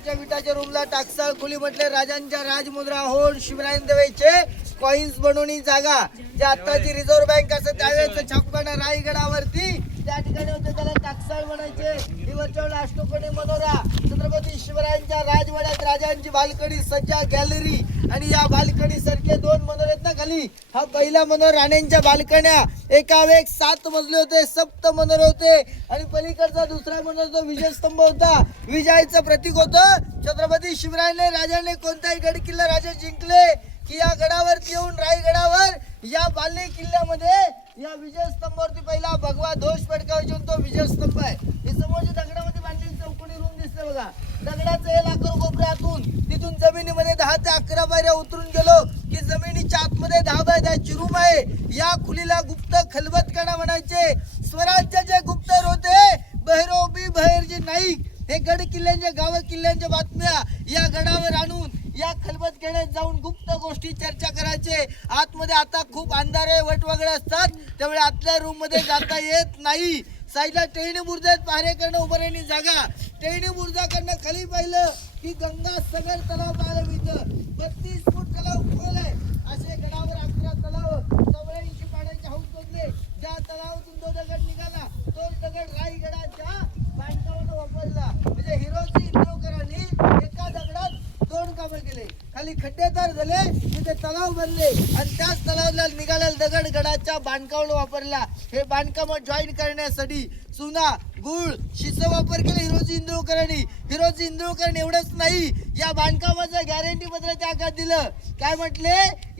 नागपूरच्या विटाच्या रूमला टाकसाळ खोली म्हटले राजांच्या राजमुद्रा होऊन शिवरायन देवेचे कॉइन्स बनवणी जागा जे आताची रिझर्व्ह बँक असं त्यावेळेचं छापखाना रायगडावरती त्या ठिकाणी होते, त्याला टाकसाळ म्हणायचे. हिवरचंड अष्टकोनी मनोरा छत्रपती शिवरायांच्या राजवाड्यात राजांची बाल्कनी सज्जा गॅलरी आणि या बाल्कनी सारखे दोन मनोरे आहेत ना खाली. हा पहिला मनोर राण्यांच्या बाल्कन्या एकावेक 7 मजले होते, सप्त मनोरे होते आणि पलीकडचा दुसरा मनोर जो विजयस्तंभ होता विजयाचं प्रतीक होतं. छत्रपती शिवरायांनी राजाने कोणताही गड किल्ला राजा जिंकले की या गडावरती येऊन रायगडावर या बाले किल्ल्यामध्ये या विजयस्तंभावरती पहिला भगवा ध्वज फडकावायचे, तो विजयस्तंभ आहे. हे समोरच्या दगडामध्ये बांधलेली चौकोनी रूम दिसते बघा. दगडाचं हे लाकूड कोपऱ्यातून तिथून जमिनीमध्ये 10 ते 11 पायऱ्या उतरून गेलो की जमिनीच्या आतमध्ये 10 बाय 10 रूम आहे. या खुलीला गुप्त खलबतखाना म्हणायचे. स्वराज्याचे गुप्तर होते बहिरोबी बहिरजी नाईक. हे गड किल्ल्यांच्या गाव किल्ल्यांच्या बातम्या या गडावर आणून या खलबतखान्यात जाऊन गुप्त गोष्टी चर्चा करायचे. आतमध्ये आता खूप अंधारे वटवगळे असतात, त्यामुळे आतल्या रूम मध्ये जाता येत नाही. साईडला टेहणी बुर्ज आहेत, पहारेकडनं उभं राहण्याची जागा. टेहणी बुर्जाकडनं खाली पाहिलं की गंगा सगर तलाव पाहायला मिळतं. 32 फूट तलाव खोल आहे. असे गडावर 11 तलाव 84 पाण्याचे हौद बनले. ज्या तलावातून तो दगड निघाला तो दगड रायगडाच्या बांधकामाला वापरला. म्हणजे हिरोजी इंदोकरांनी एका दगडात 2 कामं केले. खाली खड्डे तयार झाले, तिथे तलाव बनले आणि त्याच तलावाला निघालेला दगड गडाच्या बांधकामाला वापरला. हे बांधकाम जॉईन करण्यासाठी चुना गुळ शिस वापर केले हिरोजी इंदोकरांनी. हिरोजी इंदोकरांनी एवढंच नाही, या बांधकामाचं गॅरंटी पत्र त्या काळात दिलं. काय म्हटले?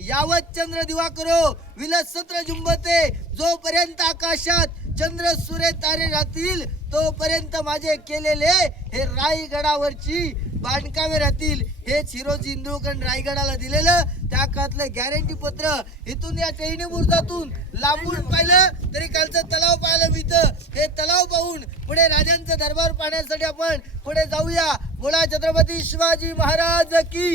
यावत चंद्र दिवा करो विलस सत्र जुंबते, जोपर्यंत आकाशात चंद्र सूर्य तारे राहतील तोपर्यंत माझे केलेले हे रायगडावरची बांधकामे राहतील. हेच हिरोजी इंदोकर रायगडाला दिलेलं त्या काळातलं गॅरंटी पत्र. इथून या टेहणी बुर्जातून लांबून पाहिलं तरी कालचं तलाव पाहायला मिळतं. हे तलाव पाहून पुढे राजांचा दरबार पाहण्यासाठी आपण पुढे जाऊया. बोला छत्रपती शिवाजी महाराज की.